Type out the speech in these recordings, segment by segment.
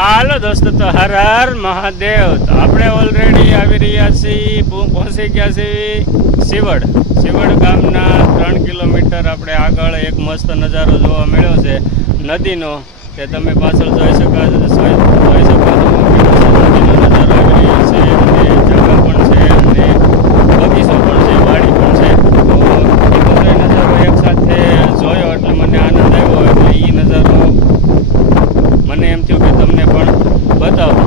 હાલો દોસ્તો તો હર હર મહાદેવ. આપણે ઓલરેડી આવી રહ્યા છીએ પહોંચી ગયા છીએ શિવડ. શિવડ ગામના ત્રણ કિલોમીટર આપણે આગળ એક મસ્ત નજારો જોવા મળ્યો છે, નદીનો. તે તમે પાછળ જોઈ શકો જોઈ જોઈ શકો છો કે મસ્ત નદીનો નજારો આવી રહ્યો છે અને જંગલ પણ છે અને બગીચો પણ છે વાડી પણ છે તો એ બધો નજારો એકસાથે જોયો એટલે મને આનંદ આવ્યો એટલે એ નજારો મને એમ થયું કે તમને પણ બતાવું.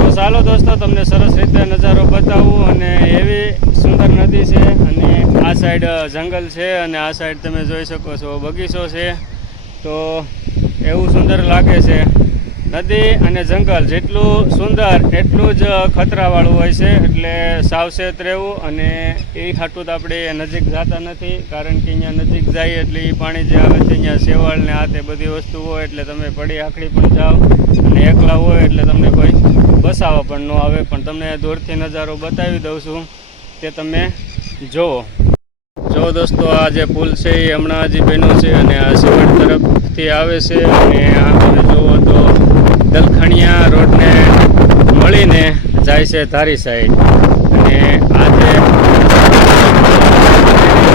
તો ચાલો દોસ્તો, તમને સરસ રીતે નજારો બતાવું અને એવી સુંદર નદી છે અને આ સાઈડ જંગલ છે અને આ સાઈડ તમે જોઈ શકો છો, બગીચો છે. તો એવું સુંદર લાગે છે. નદી અને જંગલ જેટલું સુંદર, એટલું જ ખતરાવાળું હોય છે, એટલે સાવચેત રહેવું અને એ ખાટું તો આપણે નજીક જતા નથી, કારણ કે અહીંયા નજીક જાય એટલે એ પાણી જે આવે છે, અહીંયા શેવાળ ને આ તે બધી વસ્તુ હોય, એટલે તમે પડી આખડી પણ જાઓ. હોય એટલે તમને કોઈ બસાવવા પણ ન આવે. પણ તમને દૂરથી નજારો બતાવી દઉં છું. તે તમે જુઓ. જો દોસ્તો, આ જે પુલ છે એ હમણાં હજી બન્યો છે અને આ સિવડ તરફથી આવે છે અને આ તમે જુઓ તો દલખણિયા રોડને મળીને જાય છે ધારી સાઈડ અને આ જે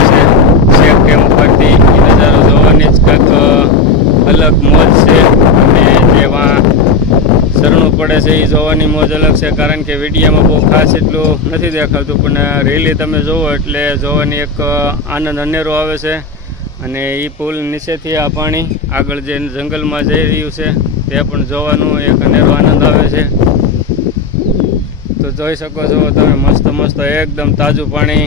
છે શેક ડેમ ઉપરથી એ નજારો જોવાની જ કંઈક અલગ મોજ છે અને જેમાં શરણું પડે છે એ જોવાની મોજ અલગ છે, કારણ કે વિડીયામાં બહુ ખાસ એટલું નથી દેખાતું, પણ રેલી તમે જુઓ એટલે જોવાની એક આનંદ અનેરો આવે છે. અને એ પુલ નીચેથી આ પાણી આગળ જે જંગલમાં જઈ રહ્યું છે, તે પણ જોવાનું એક અનેરો આનંદ આવે છે. તો જોઈ શકો છો, તમે મસ્ત મસ્ત એકદમ તાજું પાણી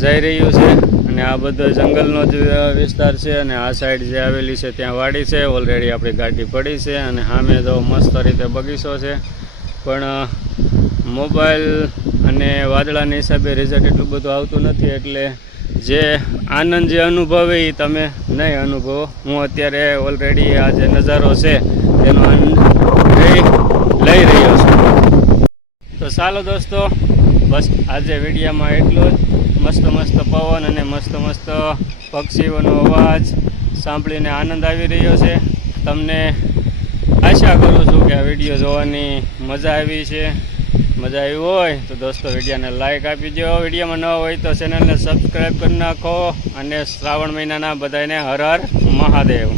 જઈ રહ્યું છે. અને આ બધો જંગલનો જ વિસ્તાર છે અને આ સાઈડ જે આવેલી છે ત્યાં વાડી છે ઓલરેડી આપણી ગાડી પડી છે અને સામે તો મસ્ત રીતે બગીચો છે. પણ મોબાઈલ અને વાદળાના હિસાબે રિઝલ્ટ એટલું બધું આવતું નથી એટલે જે આનંદ જે અનુભવે એ તમે નહીં અનુભવો. હું અત્યારે ઓલરેડી આ જે નજારો છે તેનો આનંદ લઈ રહ્યો છું. તો ચાલો દોસ્તો, બસ આજે વિડીયામાં એટલું જ. મસ્ત મસ્ત પવન અને મસ્ત મસ્ત પક્ષીઓનો અવાજ સાંભળીને આનંદ આવી રહ્યો છે. તમને આશા કરું છું કે આ વીડિયો જોવાની મજા આવી છે. મજા આવી હોય તો દોસ્તો વિડીયોને લાઇક આપી દો વિડીયોમાં ન હોય તો ચેનલને સબસ્ક્રાઈબ કરી નાખો અને શ્રાવણ મહિનાના બધાને હર હર મહાદેવ.